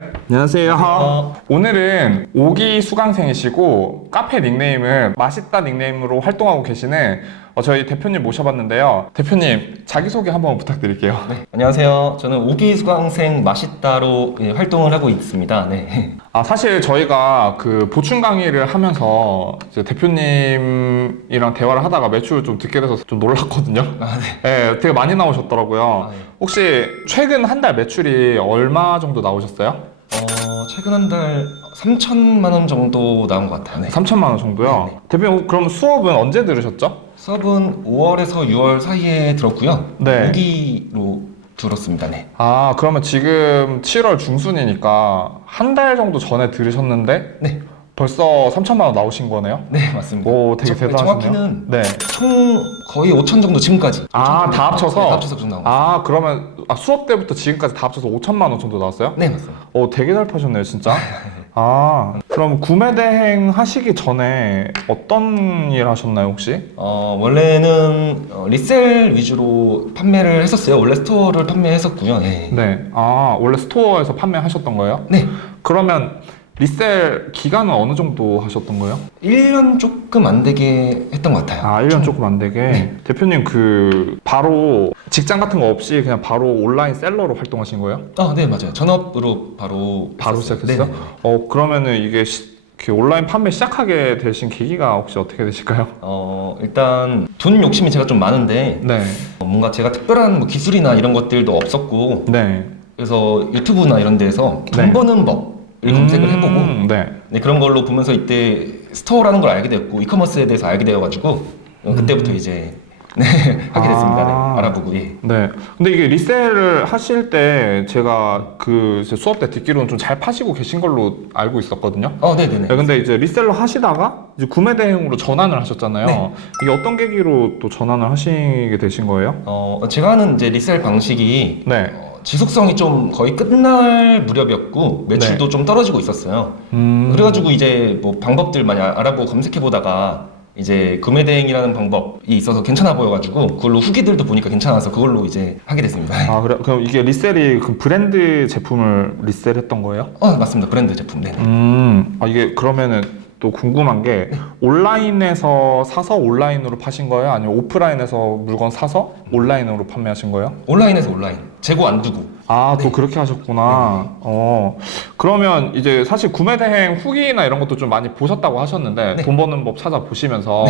안녕하세요. 오늘은 오기 수강생이시고 카페 닉네임은 맛있다 닉네임으로 활동하고 계시는 저희 대표님 모셔봤는데요. 대표님 자기소개 한번 부탁드릴게요. 네, 안녕하세요. 저는 오기 수강생 맛있다로 활동을 하고 있습니다. 네. 사실 저희가 그 보충 강의를 하면서 이제 대표님이랑 대화를 하다가 매출을 좀 듣게 돼서 좀 놀랐거든요. 네, 되게 많이 나오셨더라고요. 네. 혹시 최근 한 달 매출이 얼마 정도 나오셨어요? 최근 한 달 3천만 원 정도 나온 것 같아요. 네. 3천만 원 정도요? 네. 대표님 그럼 수업은 언제 들으셨죠? 수업은 5월에서 6월 사이에 들었고요. 네. 오기로 들었습니다. 네. 그러면 지금 7월 중순이니까 한 달 정도 전에 들으셨는데 네. 벌써 3천만 원 나오신 거네요? 네, 맞습니다. 오, 되게 대단하시네요. 정확히는 네. 총 거의 5천 정도 지금까지. 다 합쳐서? 네, 다 합쳐서 좀 나온 것 같아요. 그러면 수업 때부터 지금까지 다 합쳐서 5천만 원 정도 나왔어요? 네, 맞습니다. 되게 잘 파셨네요, 진짜. 그럼 구매 대행 하시기 전에 어떤 일 하셨나요, 혹시? 원래는 리셀 위주로 판매를 했었어요. 원래 스토어를 판매했었고요. 네. 네. 원래 스토어에서 판매하셨던 거예요? 네. 그러면 리셀 기간은 어느 정도 하셨던 거예요? 1년 조금 안 되게 했던 것 같아요. 1년 조금 안 되게. 네. 대표님 바로 직장 같은 거 없이 그냥 바로 온라인 셀러로 활동하신 거예요? 네, 맞아요. 전업으로 바로 시작했어요? 네네. 그러면은 이게 온라인 판매 시작하게 되신 계기가 혹시 어떻게 되실까요? 일단 돈 욕심이 제가 좀 많은데 네. 뭔가 제가 특별한 뭐 기술이나 이런 것들도 없었고 네. 그래서 유튜브나 이런 데에서 돈 네. 버는 법을 검색을 해보고 네. 네, 그런 걸로 보면서 이때 스토어라는 걸 알게 되었고 이커머스에 대해서 알게 되어가지고 그때부터 이제 네, 하게 됐습니다. 네, 알아보고. 예. 네. 근데 이게 리셀을 하실 때 제가 제 수업 때 듣기로는 좀 잘 파시고 계신 걸로 알고 있었거든요. 네네네. 네, 근데 이제 리셀러 하시다가 이제 구매 대행으로 전환을 하셨잖아요. 네. 이게 어떤 계기로 또 전환을 하시게 되신 거예요? 제가 하는 이제 리셀 방식이 네. 지속성이 좀 거의 끝날 무렵이었고 매출도 좀 떨어지고 있었어요. 그래가지고 이제 뭐 방법들 많이 알아보고 검색해보다가 이제 구매 대행이라는 방법이 있어서 괜찮아 보여가지고 그걸로 후기들도 보니까 괜찮아서 그걸로 이제 하게 됐습니다. 그래? 그럼 이게 리셀이 그 브랜드 제품을 리셀했던 거예요? 맞습니다. 브랜드 제품. 네. 이게 그러면은 또 궁금한 게 온라인에서 사서 온라인으로 파신 거예요? 아니면 오프라인에서 물건 사서 온라인으로 판매하신 거예요? 온라인에서 온라인. 재고 안 두고. 또 그렇게 하셨구나. 그러면 이제 사실 구매 대행 후기나 이런 것도 좀 많이 보셨다고 하셨는데 네. 돈 버는 법 찾아보시면서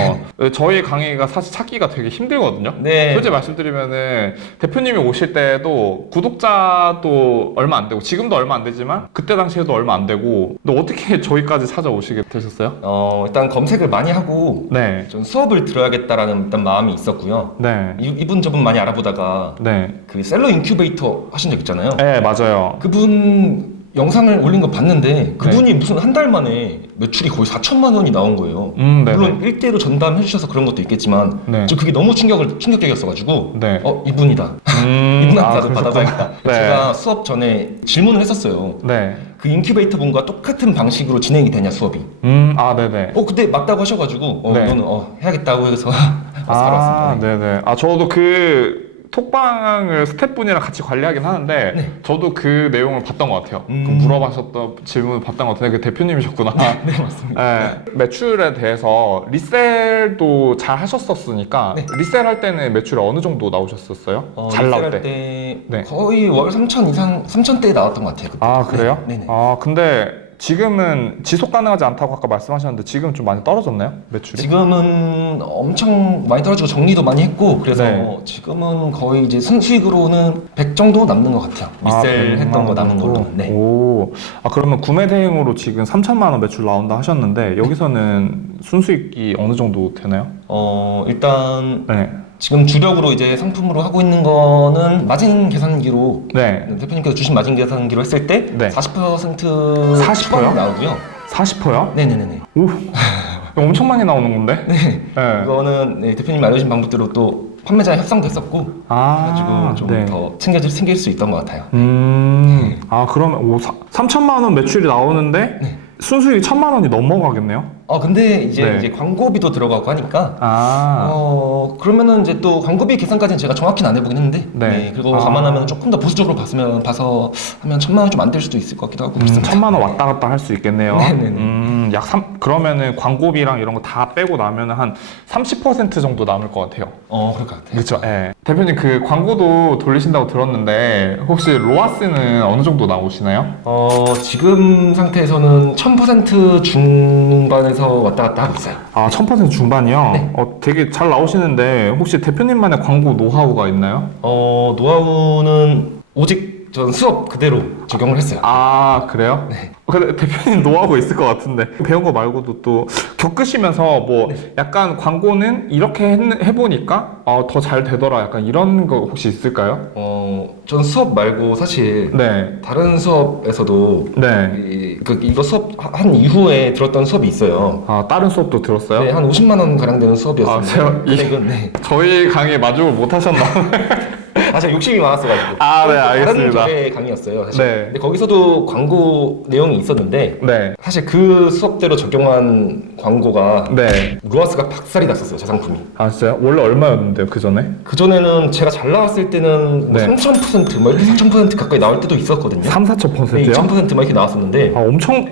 저희 강의가 사실 찾기가 되게 힘들거든요. 네. 솔직히 말씀드리면은 대표님이 오실 때도 구독자도 얼마 안 되고 지금도 얼마 안 되지만 그때 당시에도 얼마 안 되고 근데 어떻게 저희까지 찾아오시게 되셨어요? 일단 검색을 많이 하고 네. 전 수업을 들어야겠다라는 일단 마음이 있었고요. 네. 이분 저분 많이 알아보다가 네. 그 셀러 인큐베이터 하신 적 있잖아요. 네, 맞아요. 그분 영상을 올린 거 봤는데 그분이 무슨 한 달 만에 매출이 거의 4천만 원이 나온 거예요. 네네. 물론 1대1로 전담해 주셔서 그런 것도 있겠지만 네. 저 그게 너무 충격적이었어가지고 네. 이분이다. 이분한테 나도 그러셨구나. 받아봐야겠다. 네. 제가 수업 전에 질문을 했었어요. 네. 그 인큐베이터 분과 똑같은 방식으로 진행이 되냐 수업이. 네네. 그때 맞다고 하셔가지고 네. 이거는 해야겠다고 해서 바로 왔습니다. 네. 네네. 저도 톡방을 스태프분이랑 같이 관리하긴 하는데 네. 저도 그 내용을 봤던 것 같아요. 그 물어봤었던 질문을 봤던 것 같은데 그 대표님이셨구나. 네, 맞습니다. 네. 매출에 대해서 리셀도 잘 하셨었으니까 네. 리셀할 때는 매출이 어느 정도 나오셨었어요? 잘 나올 리셀할 때? 네. 거의 월 3천 이상, 3천대에 나왔던 것 같아요. 그때. 그래요? 네네. 근데 지금은 지속 가능하지 않다고 아까 말씀하셨는데 지금 좀 많이 떨어졌나요? 매출이? 지금은 엄청 많이 떨어지고 정리도 많이 했고 그래서 네. 지금은 거의 이제 순수익으로는 100 정도 남는 것 같아요. 리셀 했던 거 남은 걸로. 네. 그러면 구매 대행으로 지금 3천만 원 매출 나온다 하셨는데 여기서는 순수익이 어느 정도 되나요? 일단 네. 지금 주력으로 이제 상품으로 하고 있는 거는 마진 계산기로 네. 대표님께서 주신 마진 계산기로 했을 때 네. 40% 40%요? 초반이 나오고요. 40%요? 네네네네. 오, 엄청 많이 나오는 건데? 네. 네. 이거는 대표님이 알려주신 방법대로 또 판매자 협상도 했었고 그래가지고 좀 네. 더 챙길 수 있던 것 같아요. 그러면 3천만 원 매출이 나오는데 네. 순수익이 1,000만 원이 넘어가겠네요? 근데 이제, 네. 이제 광고비도 들어가고 하니까 그러면은 이제 또 광고비 계산까지는 제가 정확히는 안 해보긴 했는데 네. 그리고 감안하면 조금 더 보수적으로 봐서 하면 1,000만 원 좀 안 될 수도 있을 것 같기도 하고 그렇습니다. 1,000만 원 왔다 갔다 할 수 있겠네요. 네네네. 그러면은 광고비랑 이런 거 다 빼고 나면은 한 30% 정도 남을 것 같아요. 그럴 것 같아요. 그렇죠. 예. 대표님 그 광고도 돌리신다고 들었는데 혹시 로아스는 어느 정도 나오시나요? 지금 상태에서는 1000% 중반에서 왔다 갔다 하고 있어요. 아, 1000% 중반이요? 네. 되게 잘 나오시는데 혹시 대표님만의 광고 노하우가 있나요? 노하우는 오직 전 수업 그대로 적용을 했어요. 아, 그래요? 네. 근데 대표님 노하우가 있을 것 같은데 배운 거 말고도 또 겪으시면서 뭐 네. 약간 광고는 이렇게 해보니까 더 잘 되더라 약간 이런 거 혹시 있을까요? 전 수업 말고 사실 네. 다른 수업에서도 네. 이거 수업 한 이후에 들었던 수업이 있어요. 아, 다른 수업도 들었어요? 네, 한 50만 원 가량 되는 수업이었어요. 제가 저희 강의 만족을 못 하셨나? 제가 욕심이 많았어가지고. 아, 네, 다른 알겠습니다. 교재 강의였어요, 사실. 네. 근데 거기서도 광고 내용이 있었는데 네. 사실 그 수업대로 적용한 광고가 네. 로아스가 박살이 났었어요, 제 상품이. 아, 진짜요? 원래 얼마였는데요, 그 전에? 그전에는 제가 잘 나왔을 때는 뭐 네. 3000% 뭐 이렇게 4000% 가까이 나올 때도 있었거든요. 3-4,000%요? 네, 2000%막 이렇게 나왔었는데 아,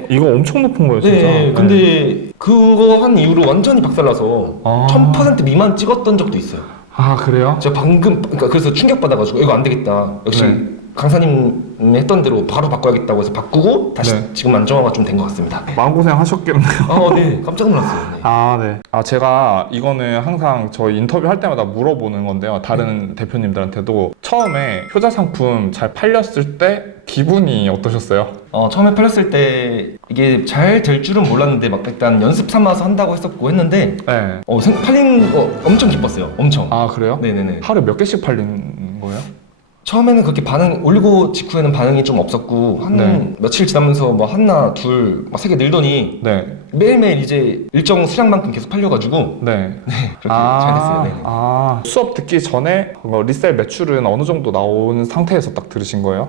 이거 엄청 높은 거예요, 진짜. 네, 근데 그거 한 이후로 완전히 박살나서 아. 1000% 미만 찍었던 적도 있어요. 아, 그래요? 제가 그러니까 그래서 충격받아가지고 이거 안 되겠다. 역시 네. 강사님 했던 대로 바로 바꿔야겠다고 해서 바꾸고 다시 네. 지금 안정화가 좀 된 것 같습니다. 마음고생 하셨겠네요. 네, 깜짝 놀랐어요. 네. 아, 네. 제가 이거는 항상 저희 인터뷰 할 때마다 물어보는 건데요. 다른 대표님들한테도 처음에 효자 상품 잘 팔렸을 때 기분이 어떠셨어요? 처음에 팔렸을 때 이게 잘 될 줄은 몰랐는데 막 일단 연습 삼아서 한다고 했었고 했는데 네. 팔린 거 엄청 기뻤어요. 엄청. 아, 그래요? 네네네. 하루에 몇 개씩 팔린 거예요? 처음에는 그렇게 올리고 직후에는 반응이 좀 없었고 네. 며칠 지나면서 뭐 하나 둘 막 세 개 늘더니 네. 매일매일 이제 일정 수량만큼 계속 팔려가지고 네. 그렇게 잘 됐어요. 네네. 수업 듣기 전에 리셀 매출은 어느 정도 나온 상태에서 딱 들으신 거예요?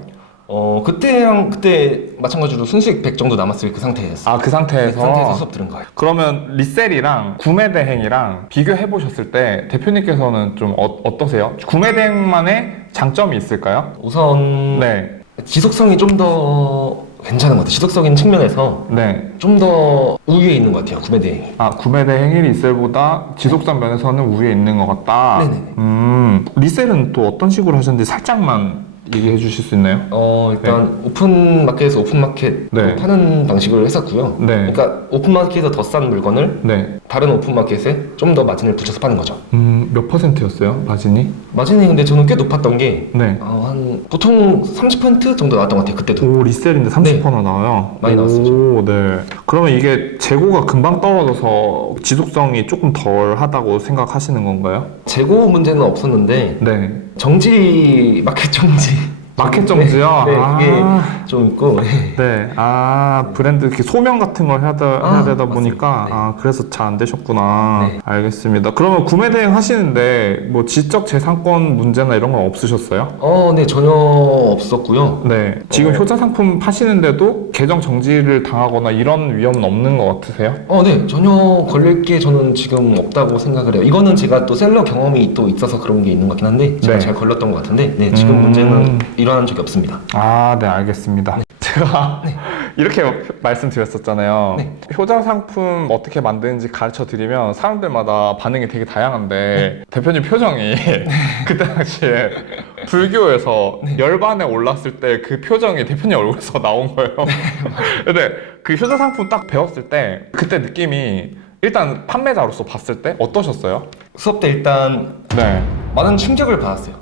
그때랑 그때 마찬가지로 순수익 100 정도 남았을 그 상태였어요. 그 상태에서? 그 상태에서 수업 들은 거예요. 그러면 리셀이랑 구매 대행이랑 비교해 보셨을 때 대표님께서는 좀 어떠세요? 구매 대행만의 장점이 있을까요? 우선 네. 지속성이 좀 더 괜찮은 것 같아요. 지속적인 측면에서 네. 좀 더 우위에 있는 것 같아요. 구매 대행이. 구매 대행이 리셀보다 지속성 면에서는 우위에 있는 것 같다. 네네. 리셀은 또 어떤 식으로 하셨는지 살짝만 얘기해 주실 수 있나요? 일단 오픈마켓에서 오픈마켓 네. 파는 방식을 했었고요. 네. 그러니까 오픈마켓에서 더 싼 물건을 네. 다른 오픈마켓에 좀 더 마진을 붙여서 파는 거죠. 몇 %였어요? 마진이? 마진이 근데 저는 꽤 높았던 게 네. 한 보통 30% 정도 나왔던 것 같아요. 그때도. 오, 리셀인데 30%나 나와요? 많이 나왔었죠. 오, 네. 그러면 이게 재고가 금방 떨어져서 지속성이 조금 덜 하다고 생각하시는 건가요? 재고 문제는 없었는데 네. 마켓 정지. 마켓 정지요? 네, 그게 좀 있고. 네. 브랜드 이렇게 소명 같은 걸 해야 되다 보니까, 맞습니다. 그래서 잘 안 되셨구나. 네. 알겠습니다. 그러면 구매 대행 하시는데, 뭐, 지적 재산권 문제나 이런 건 없으셨어요? 네, 전혀 없었고요. 네. 지금 효자 상품 파시는데도 계정 정지를 당하거나 이런 위험은 없는 것 같으세요? 네, 전혀 걸릴 게 저는 지금 없다고 생각을 해요. 이거는 제가 또 셀러 경험이 또 있어서 그런 게 있는 것 같긴 한데, 제가 네. 잘 걸렸던 것 같은데, 네, 지금 문제는 일어난 적이 없습니다. 네, 알겠습니다. 제가 이렇게 말씀드렸었잖아요. 네. 효자 상품 어떻게 만드는지 가르쳐 드리면 사람들마다 반응이 되게 다양한데 대표님 표정이 그때 당시에 불교에서 열반에 올랐을 때 그 표정이 대표님 얼굴에서 나온 거예요. 근데 그 효자 상품 딱 배웠을 때 그때 느낌이 일단 판매자로서 봤을 때 어떠셨어요? 수업 때 일단 네. 많은 충격을 받았어요.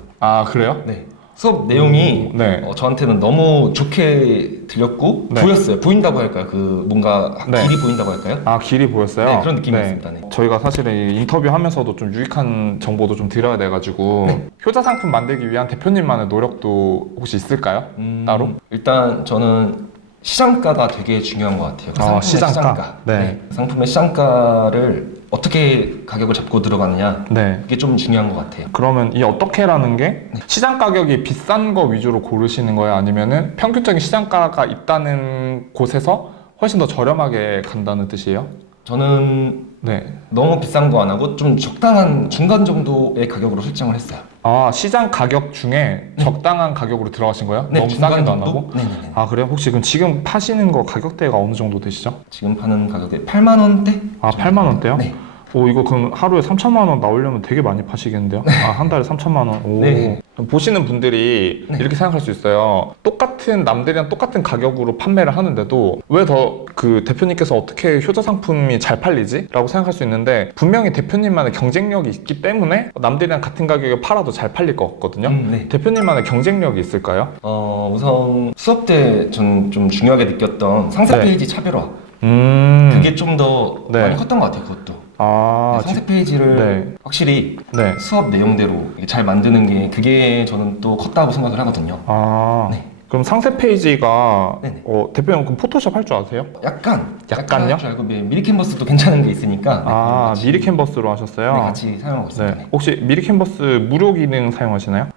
그래요? 네. 수업 내용이 네. 저한테는 너무 좋게 들렸고 네. 보였어요. 보인다고 할까요? 뭔가 네. 길이 보인다고 할까요? 길이 보였어요? 네, 그런 느낌이었습니다. 네. 저희가 사실은 이 인터뷰 하면서도 좀 유익한 정보도 좀 드려야 돼가지고 효자 상품 만들기 위한 대표님만의 노력도 혹시 있을까요? 따로? 일단 저는 시장가가 되게 중요한 것 같아요. 그 상품의 시장가. 네. 상품의 시장가를 어떻게 가격을 잡고 들어가느냐 네. 이게 좀 중요한 것 같아요. 그러면 이 어떻게라는 게 시장 가격이 비싼 거 위주로 고르시는 거예요? 아니면은 평균적인 시장가가 있다는 곳에서 훨씬 더 저렴하게 간다는 뜻이에요? 저는 네. 너무 비싼 거 안 하고 좀 적당한 중간 정도의 가격으로 설정을 했어요. 아, 시장 가격 중에 적당한 가격으로 들어가신 거예요? 네, 너무 중간 싸게도 안 정도? 하고? 네네네. 아, 그래요? 혹시 그럼 지금 파시는 거 가격대가 어느 정도 되시죠? 지금 파는 가격이 8만 원대? 아, 8만 원대요? 네. 오, 이거 그럼 하루에 3천만 원 나오려면 되게 많이 파시겠는데요? 아, 한 달에 3천만 원. 오. 네. 보시는 분들이 네. 이렇게 생각할 수 있어요. 똑같은 남들이랑 똑같은 가격으로 판매를 하는데도 왜 더 그 대표님께서 어떻게 효자 상품이 잘 팔리지? 라고 생각할 수 있는데 분명히 대표님만의 경쟁력이 있기 때문에 남들이랑 같은 가격에 팔아도 잘 팔릴 것 같거든요. 네. 대표님만의 경쟁력이 있을까요? 우선 수업 때 전 좀 중요하게 느꼈던 상세 네. 페이지 차별화. 그게 좀 더 네. 많이 컸던 것 같아요, 그것도. 아, 상세 페이지를 네. 확실히 네. 수업 내용대로 잘 만드는 게 그게 저는 또 컸다고 생각을 하거든요. 아, 네. 그럼 상세 페이지가 네네. 대표님 그럼 포토샵 할 줄 아세요? 약간요? 할줄 알고 미리 캔버스도 괜찮은 게 있으니까 아, 같이, 미리 캔버스로 하셨어요? 네, 같이 사용하고 있습니다. 네. 혹시 미리 캔버스 무료 기능 사용하시나요?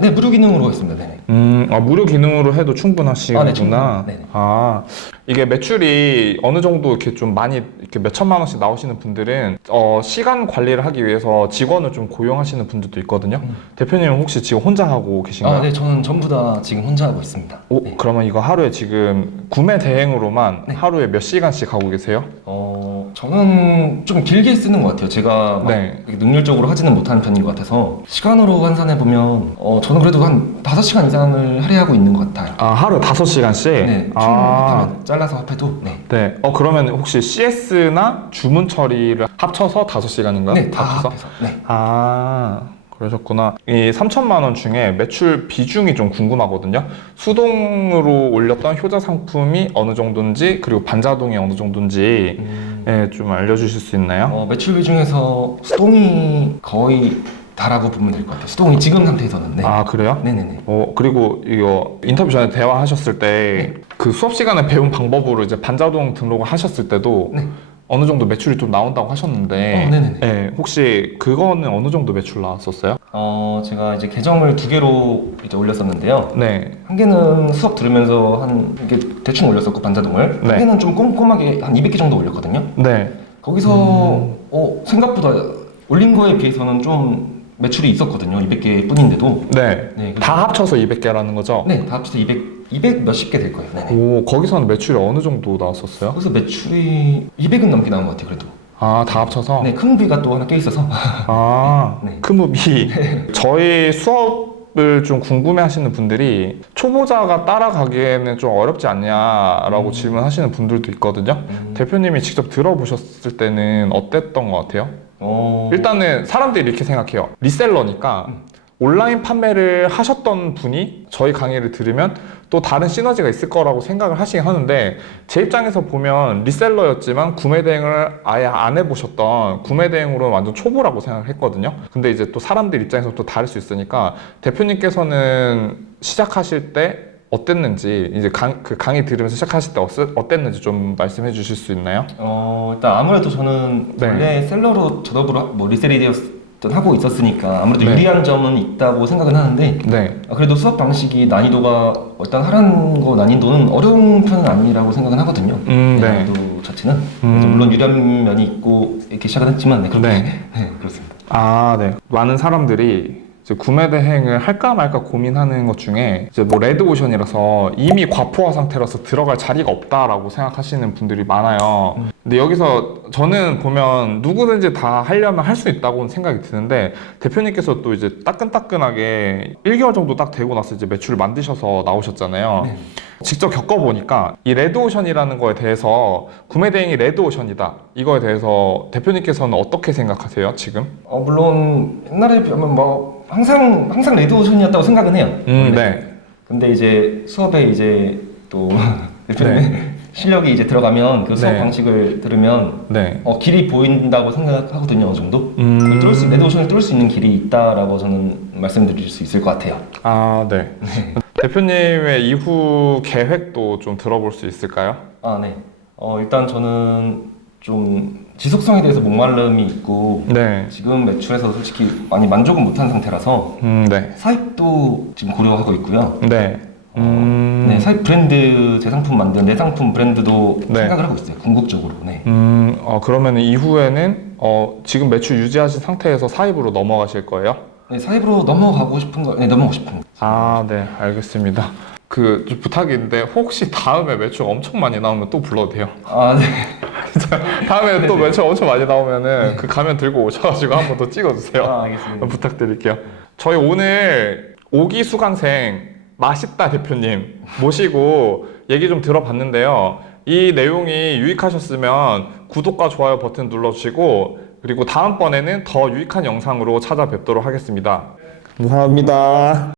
네, 무료 기능으로 했습니다. 네. 무료 기능으로 해도 충분하시구나. 아, 네, 충분합니다. 네네. 아, 이게 매출이 어느 정도 이렇게 좀 많이 이렇게 몇 천만 원씩 나오시는 분들은 시간 관리를 하기 위해서 직원을 좀 고용하시는 분들도 있거든요. 대표님은 혹시 지금 혼자 하고 계신가요? 네, 저는 전부 다 지금 혼자 하고 있습니다. 오, 네. 그러면 이거 하루에 지금 구매 대행으로만 네. 하루에 몇 시간씩 하고 계세요? 저는 좀 길게 쓰는 것 같아요. 제가 막 네. 그렇게 능률적으로 하지는 못하는 편인 것 같아서 시간으로 환산해 보면 저는 그래도 한 5시간 이상을 할애하고 있는 것 같아요. 아, 하루에 5시간씩? 네, 충분히 아, 합하면 잘라서 합해도 네. 네. 그러면 혹시 CS나 주문 처리를 합쳐서 5시간인가요? 네, 다 합해서. 네. 아, 그러셨구나. 이 3천만 원 중에 매출 비중이 좀 궁금하거든요. 수동으로 올렸던 효자 상품이 어느 정도인지, 그리고 반자동이 어느 정도인지, 예, 좀 알려주실 수 있나요? 매출 중에서 수동이 거의 다라고 보면 될 것 같아요. 수동이 지금 상태에서는. 네. 아, 그래요? 네네네. 그리고 이거 인터뷰 전에 대화하셨을 때, 그 수업 시간에 배운 방법으로 이제 반자동 등록을 하셨을 때도 네. 어느 정도 매출이 좀 나온다고 하셨는데, 네네네. 예, 혹시 그거는 어느 정도 매출 나왔었어요? 제가 이제 계정을 2개로 이제 올렸었는데요. 네. 한 개는 수업 들으면서 이게 대충 올렸었고 반자동을. 네. 한 개는 좀 꼼꼼하게 한 200개 정도 올렸거든요. 네. 거기서 생각보다 올린 거에 비해서는 좀 매출이 있었거든요. 200개 뿐인데도. 네. 네, 다 합쳐서 200개라는 거죠? 네, 다 합쳐서 200 몇십 개 될 거예요. 네네. 오, 거기서는 매출이 어느 정도 나왔었어요? 거기서 매출이 200은 넘게 나온 것 같아요. 그래도. 아, 다 합쳐서? 네, 큰 비가 또 하나 껴 있어서. 아, 네. 크무비. 저희 수업을 좀 궁금해 하시는 분들이 초보자가 따라가기에는 좀 어렵지 않냐라고 질문하시는 분들도 있거든요. 대표님이 직접 들어보셨을 때는 어땠던 것 같아요? 일단은 사람들이 이렇게 생각해요. 리셀러니까 온라인 판매를 하셨던 분이 저희 강의를 들으면 또 다른 시너지가 있을 거라고 생각을 하시긴 하는데, 제 입장에서 보면 리셀러였지만 구매 대행을 아예 안 해보셨던 구매 대행으로는 완전 초보라고 생각을 했거든요. 근데 이제 또 사람들 입장에서 또 다를 수 있으니까 대표님께서는 시작하실 때 어땠는지, 이제 그 강의 들으면서 시작하실 때 어땠는지 좀 말씀해 주실 수 있나요? 일단 아무래도 저는 네. 원래 셀러로 저더불어 리셀이 하고 있었으니까 아무래도 네. 유리한 점은 있다고 생각은 하는데, 네. 그래도 수업 방식이 난이도가 일단 하라는 거 난이도는 어려운 편은 아니라고 생각은 하거든요. 네. 난이도 자체는 물론 유리한 면이 있고 이렇게 시작은 했지만 그렇게 네. 네, 그렇습니다. 아, 네. 많은 사람들이 이제 구매 대행을 할까 말까 고민하는 것 중에 이제 뭐 레드오션이라서 이미 과포화 상태라서 들어갈 자리가 없다라고 생각하시는 분들이 많아요. 근데 여기서 저는 보면 누구든지 다 하려면 할 수 있다고 생각이 드는데, 대표님께서 또 이제 따끈따끈하게 1개월 정도 딱 되고 나서 이제 매출을 만드셔서 나오셨잖아요. 네. 직접 겪어보니까 이 레드오션이라는 거에 대해서 구매 대행이 레드오션이다, 이거에 대해서 대표님께서는 어떻게 생각하세요, 지금? 물론 옛날에 비하면 뭐 항상 레드오션이었다고 생각은 해요. 원래. 네. 근데 이제 수업에 이제 또 대표님 실력이 이제 들어가면 그 수업 네. 방식을 들으면 네. 길이 보인다고 생각하거든요. 어느 정도. 레드오션을 뚫을 수 있는 길이 있다라고 저는 말씀드릴 수 있을 것 같아요. 아, 네. 대표님의 이후 계획도 좀 들어볼 수 있을까요? 네. 일단 저는 좀 지속성에 대해서 목마름이 있고, 네. 지금 매출에서 솔직히 많이 만족은 못한 상태라서 네. 사입도 지금 고려하고 있고요. 네. 네, 사실 브랜드 재상품 만든 내상품 브랜드도 네. 생각을 하고 있어요. 궁극적으로. 네. 그러면 이후에는 지금 매출 유지하신 상태에서 사입으로 넘어가실 거예요? 네, 사입으로 넘어가고 싶은 거, 네, 넘어가고 싶은 거. 아, 네, 알겠습니다. 좀 부탁인데 혹시 다음에 매출 엄청 많이 나오면 또 불러도 돼요? 아, 네. 다음에 또 매출 엄청 많이 나오면은 그 가면 들고 오셔가지고 한번 더 찍어주세요. 아, 알겠습니다. 부탁드릴게요. 저희 오늘 오기 수강생 맛있다 대표님 모시고 얘기 좀 들어봤는데요. 이 내용이 유익하셨으면 구독과 좋아요 버튼 눌러주시고 그리고 다음번에는 더 유익한 영상으로 찾아뵙도록 하겠습니다. 감사합니다.